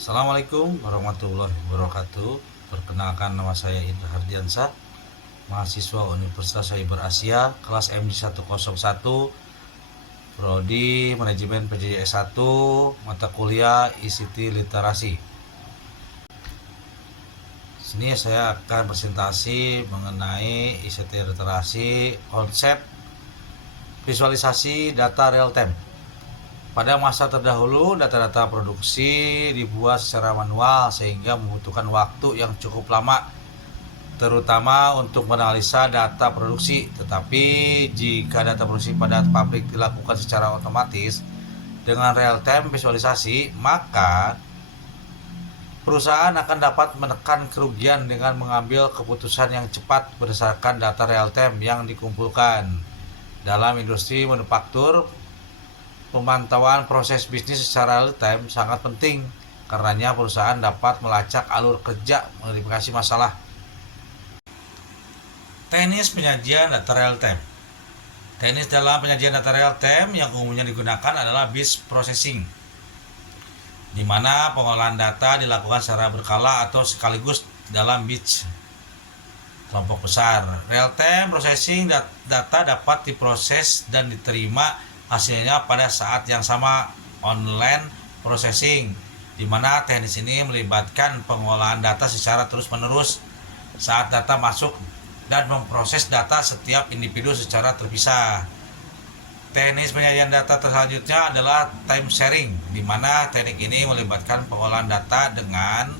Assalamualaikum warahmatullahi wabarakatuh. Perkenalkan, nama saya Indra Hardiansah, mahasiswa Universitas Cyber Asia, kelas MD101, Prodi Manajemen PJJ S1, mata kuliah ICT Literasi. Sini saya akan presentasi mengenai ICT Literasi, konsep visualisasi data real time. Pada masa terdahulu, data-data produksi dibuat secara manual sehingga membutuhkan waktu yang cukup lama, terutama untuk menganalisa data produksi. Tetapi jika data produksi pada pabrik dilakukan secara otomatis dengan real-time visualisasi, maka perusahaan akan dapat menekan kerugian dengan mengambil keputusan yang cepat berdasarkan data real-time yang dikumpulkan. Dalam industri manufaktur, pemantauan proses bisnis secara real time sangat penting, karenanya perusahaan dapat melacak alur kerja, mengidentifikasi masalah. Teknis penyajian data real time. Teknis dalam penyajian data real time yang umumnya digunakan adalah batch processing, di mana pengolahan data dilakukan secara berkala atau sekaligus dalam batch kelompok besar. Real time processing data dapat diproses dan diterima hasilnya pada saat yang sama, online processing, di mana teknis ini melibatkan pengolahan data secara terus-menerus saat data masuk dan memproses data setiap individu secara terpisah. Teknis penyajian data selanjutnya adalah time sharing, di mana teknik ini melibatkan pengolahan data dengan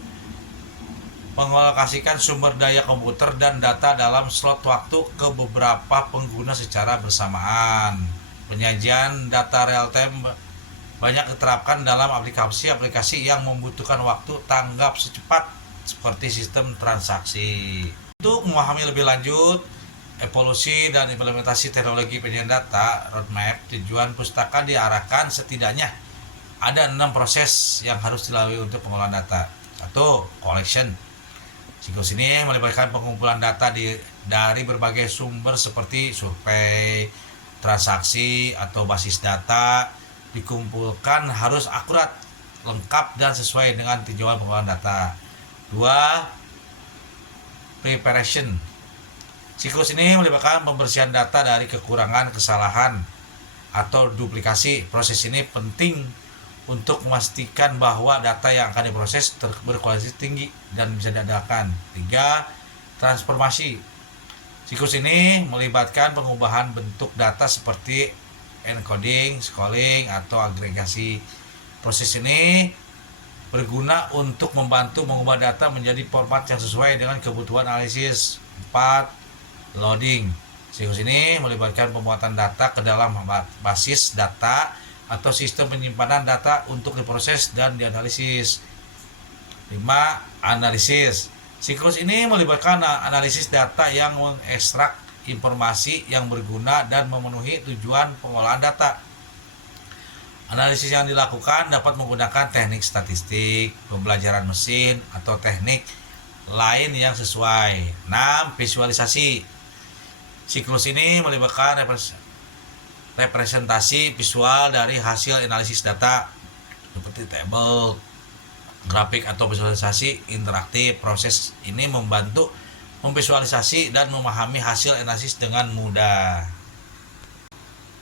mengalokasikan sumber daya komputer dan data dalam slot waktu ke beberapa pengguna secara bersamaan. Penyajian data real time banyak diterapkan dalam aplikasi-aplikasi yang membutuhkan waktu tanggap secepat seperti sistem transaksi. Untuk memahami lebih lanjut evolusi dan implementasi teknologi penyajian data roadmap, tujuan pustaka diarahkan setidaknya ada 6 proses yang harus dilalui untuk pengolahan data. 1. Collection. Siklus ini melibatkan pengumpulan data dari berbagai sumber seperti survei, transaksi, atau basis data. Dikumpulkan harus akurat, lengkap, dan sesuai dengan tujuan pengolahan data. 2. Preparation. Siklus ini melibatkan pembersihan data dari kekurangan, kesalahan, atau duplikasi. Proses ini penting untuk memastikan bahwa data yang akan diproses berkualitas tinggi dan bisa diandalkan. 3. Transformasi. Siklus ini melibatkan pengubahan bentuk data seperti encoding, scrolling, atau agregasi. Proses ini berguna untuk membantu mengubah data menjadi format yang sesuai dengan kebutuhan analisis. 4. Loading. Siklus ini melibatkan pembuatan data ke dalam basis data atau sistem penyimpanan data untuk diproses dan dianalisis. 5. Analisis. Siklus ini melibatkan analisis data yang mengekstrak informasi yang berguna dan memenuhi tujuan pengolahan data. Analisis yang dilakukan dapat menggunakan teknik statistik, pembelajaran mesin, atau teknik lain yang sesuai. 6. Visualisasi. Siklus ini melibatkan representasi visual dari hasil analisis data seperti tabel, grafik, atau visualisasi interaktif. Proses ini membantu memvisualisasi dan memahami hasil analisis dengan mudah.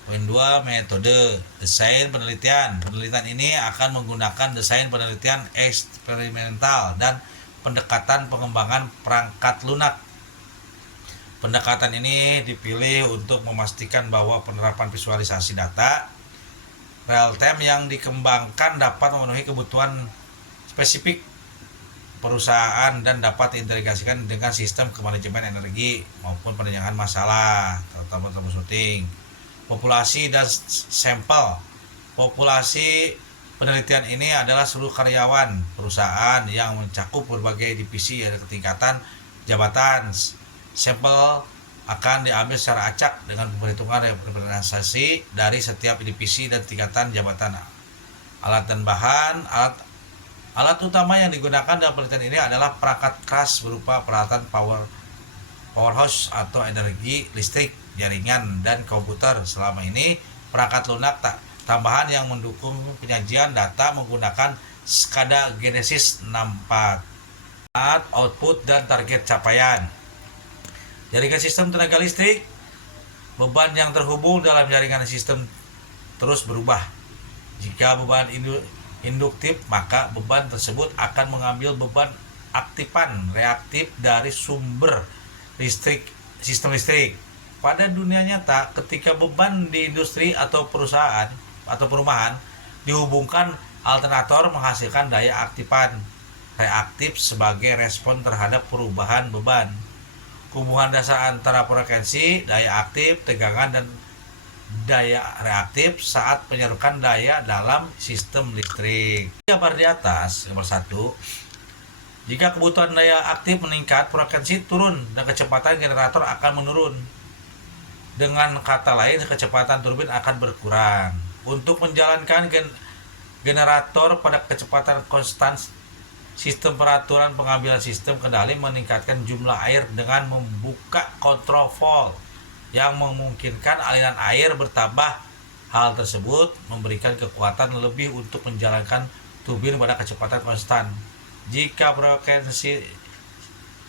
Poin 2. Metode desain penelitian. Penelitian ini akan menggunakan desain penelitian eksperimental dan pendekatan pengembangan perangkat lunak. Pendekatan ini dipilih untuk memastikan bahwa penerapan visualisasi data real time yang dikembangkan dapat memenuhi kebutuhan spesifik perusahaan dan dapat diintegrasikan dengan sistem manajemen energi maupun penanganan masalah, terutama troubleshooting. Populasi dan sampel. Populasi penelitian ini adalah seluruh karyawan perusahaan yang mencakup berbagai divisi dan tingkatan jabatan. Sampel akan diambil secara acak dengan perhitungan representasi dari setiap divisi dan tingkatan jabatan. Alat dan bahan. Alat utama yang digunakan dalam penelitian ini adalah perangkat keras berupa peralatan powerhouse atau energi listrik, jaringan, dan komputer. Selama ini perangkat lunak tambahan yang mendukung penyajian data menggunakan skala Genesis 64. Output dan target capaian. Jaringan sistem tenaga listrik, beban yang terhubung dalam jaringan sistem terus berubah. Jika beban induktif, maka beban tersebut akan mengambil beban aktifan reaktif dari sumber listrik, sistem listrik. Pada dunia nyata, ketika beban di industri atau perusahaan atau perumahan dihubungkan, alternator menghasilkan daya aktifan reaktif sebagai respon terhadap perubahan beban. Hubungan dasar antara frekuensi, daya aktif, tegangan, dan daya reaktif saat penyerukan daya dalam sistem listrik. Gambar di atas, nomor 1. Jika kebutuhan daya aktif meningkat, frekuensi turun dan kecepatan generator akan menurun. Dengan kata lain, kecepatan turbin akan berkurang. Untuk menjalankan generator pada kecepatan konstan, sistem peraturan pengambilan sistem kendali meningkatkan jumlah air dengan membuka kontrol valve yang memungkinkan aliran air bertambah. Hal tersebut memberikan kekuatan lebih untuk menjalankan turbin pada kecepatan konstan. Jika frekuensi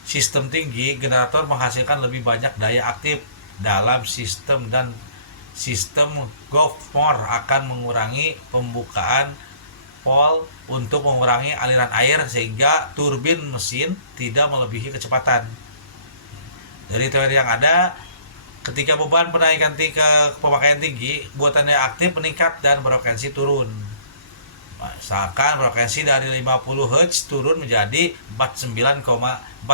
sistem tinggi, generator menghasilkan lebih banyak daya aktif dalam sistem dan sistem Goffmore akan mengurangi pembukaan valve untuk mengurangi aliran air sehingga turbin mesin tidak melebihi kecepatan. Dari teori yang ada, ketika beban penaikan pemakaian tinggi, buatan daya aktif meningkat dan frekuensi turun. Misalkan frekuensi dari 50 Hz turun menjadi 49,7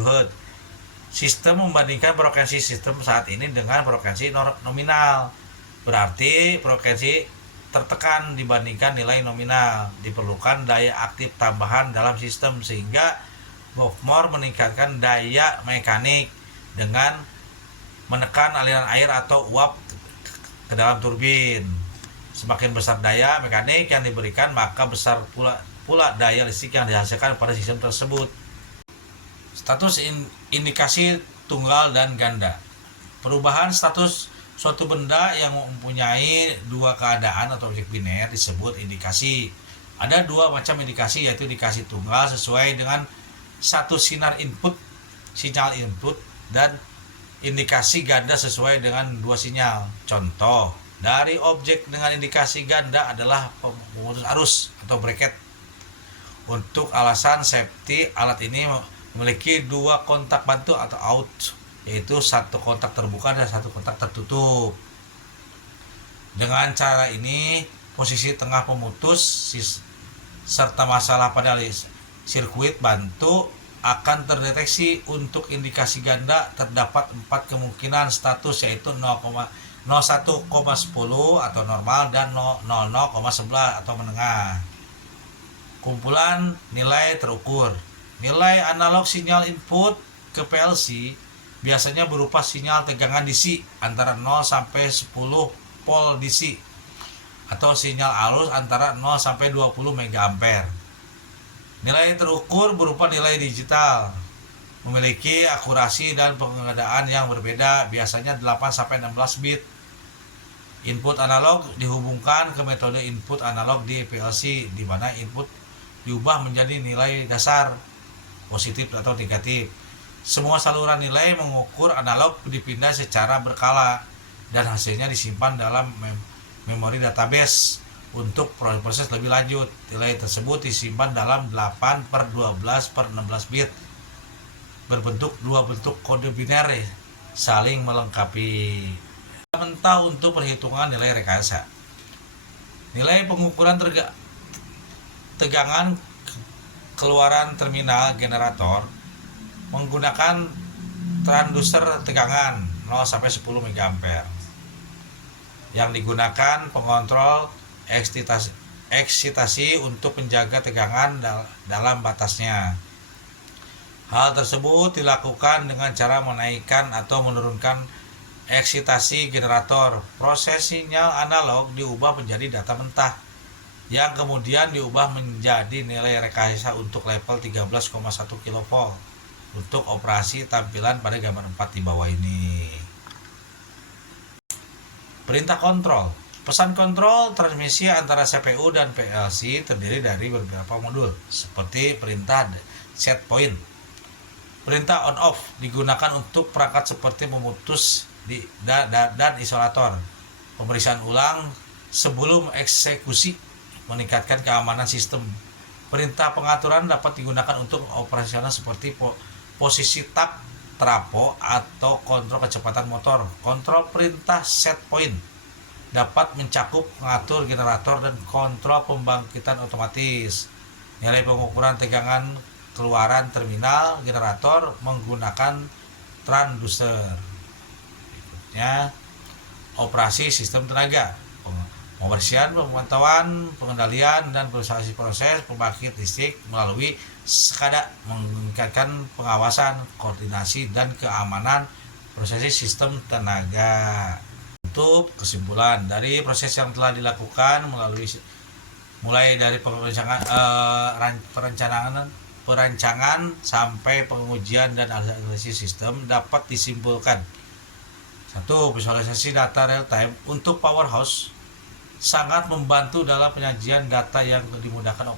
Hz. Sistem membandingkan frekuensi sistem saat ini dengan frekuensi nominal. Berarti frekuensi tertekan dibandingkan nilai nominal. Diperlukan daya aktif tambahan dalam sistem sehingga Goffmore meningkatkan daya mekanik dengan menekan aliran air atau uap ke dalam turbin. Semakin besar daya mekanik yang diberikan, maka besar pula daya listrik yang dihasilkan pada sistem tersebut. Status indikasi tunggal dan ganda. Perubahan status suatu benda yang mempunyai dua keadaan atau objek biner disebut indikasi. Ada dua macam indikasi, yaitu indikasi tunggal sesuai dengan satu sinyal input dan indikasi ganda sesuai dengan dua sinyal. Contoh dari objek dengan indikasi ganda adalah pemutus arus atau bracket. Untuk alasan safety, alat ini memiliki dua kontak bantu atau out, yaitu satu kontak terbuka dan satu kontak tertutup. Dengan cara ini, posisi tengah pemutus serta masalah pada sirkuit bantu akan terdeteksi. Untuk indikasi ganda terdapat 4 kemungkinan status, yaitu 01,10 atau normal dan 00,11 atau menengah. Kumpulan nilai terukur. Nilai analog sinyal input ke PLC biasanya berupa sinyal tegangan DC antara 0 sampai 10 volt DC atau sinyal arus antara 0 sampai 20 mA. Nilai terukur berupa nilai digital, memiliki akurasi dan pengadaan yang berbeda, biasanya 8 sampai 16 bit. Input analog dihubungkan ke metode input analog di PLC, di mana input diubah menjadi nilai dasar, positif atau negatif. Semua saluran nilai mengukur analog dipindah secara berkala dan hasilnya disimpan dalam memori database. Untuk proses lebih lanjut, nilai tersebut disimpan dalam 8/12/16 bit berbentuk dua bentuk kode biner saling melengkapi. Fundamental untuk perhitungan nilai rekayasa. Nilai pengukuran tegangan keluaran terminal generator menggunakan transducer tegangan 0 sampai 10 mA yang digunakan pengontrol eksitasi untuk menjaga tegangan dalam batasnya. Hal tersebut dilakukan dengan cara menaikkan atau menurunkan eksitasi generator. Proses sinyal analog diubah menjadi data mentah yang kemudian diubah menjadi nilai rekayasa untuk level 13,1 kV untuk operasi tampilan pada gambar 4 di bawah ini. Perintah kontrol. Pesan kontrol transmisi antara CPU dan PLC terdiri dari beberapa modul, seperti perintah set point. Perintah on off digunakan untuk perangkat seperti memutus dan isolator. Pemeriksaan ulang sebelum eksekusi meningkatkan keamanan sistem. Perintah pengaturan dapat digunakan untuk operasional seperti posisi tak, trapo, atau kontrol kecepatan motor. Kontrol perintah set point dapat mencakup mengatur generator dan kontrol pembangkitan otomatis. Nilai pengukuran tegangan keluaran terminal generator menggunakan transducer. Berikutnya, operasi sistem tenaga. Pembersihan, pemantauan, pengendalian, dan proses pembangkit listrik melalui SCADA meningkatkan pengawasan, koordinasi, dan keamanan proses sistem tenaga. Untuk kesimpulan dari proses yang telah dilakukan mulai dari perencanaan sampai pengujian dan analisis sistem dapat disimpulkan. 1. Visualisasi data real time untuk powerhouse sangat membantu dalam penyajian data yang memudahkan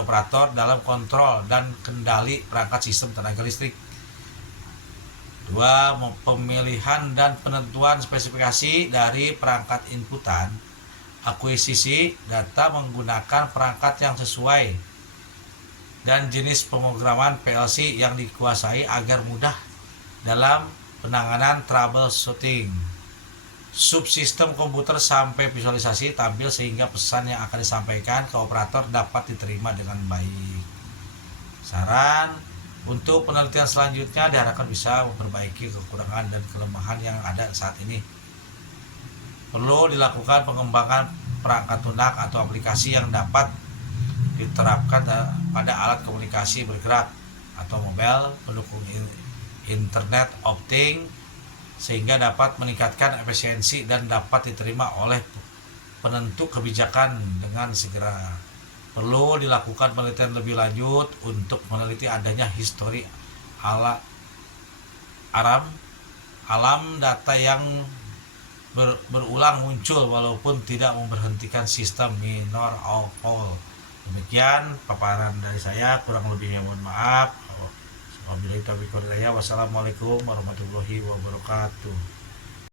operator dalam kontrol dan kendali perangkat sistem tenaga listrik. 2. Pemilihan dan penentuan spesifikasi dari perangkat inputan. Akuisisi data menggunakan perangkat yang sesuai dan jenis pemrograman PLC yang dikuasai agar mudah dalam penanganan troubleshooting. Subsistem komputer sampai visualisasi tampil sehingga pesan yang akan disampaikan ke operator dapat diterima dengan baik. Saran untuk penelitian selanjutnya diharapkan bisa memperbaiki kekurangan dan kelemahan yang ada saat ini. Perlu dilakukan pengembangan perangkat lunak atau aplikasi yang dapat diterapkan pada alat komunikasi bergerak atau mobile pendukung internet of things sehingga dapat meningkatkan efisiensi dan dapat diterima oleh penentu kebijakan dengan segera. Perlu dilakukan penelitian lebih lanjut untuk meneliti adanya histori alam data yang berulang muncul walaupun tidak memberhentikan sistem minor of all. Demikian paparan dari saya, kurang lebihnya mohon maaf. Wassalamualaikum warahmatullahi wabarakatuh.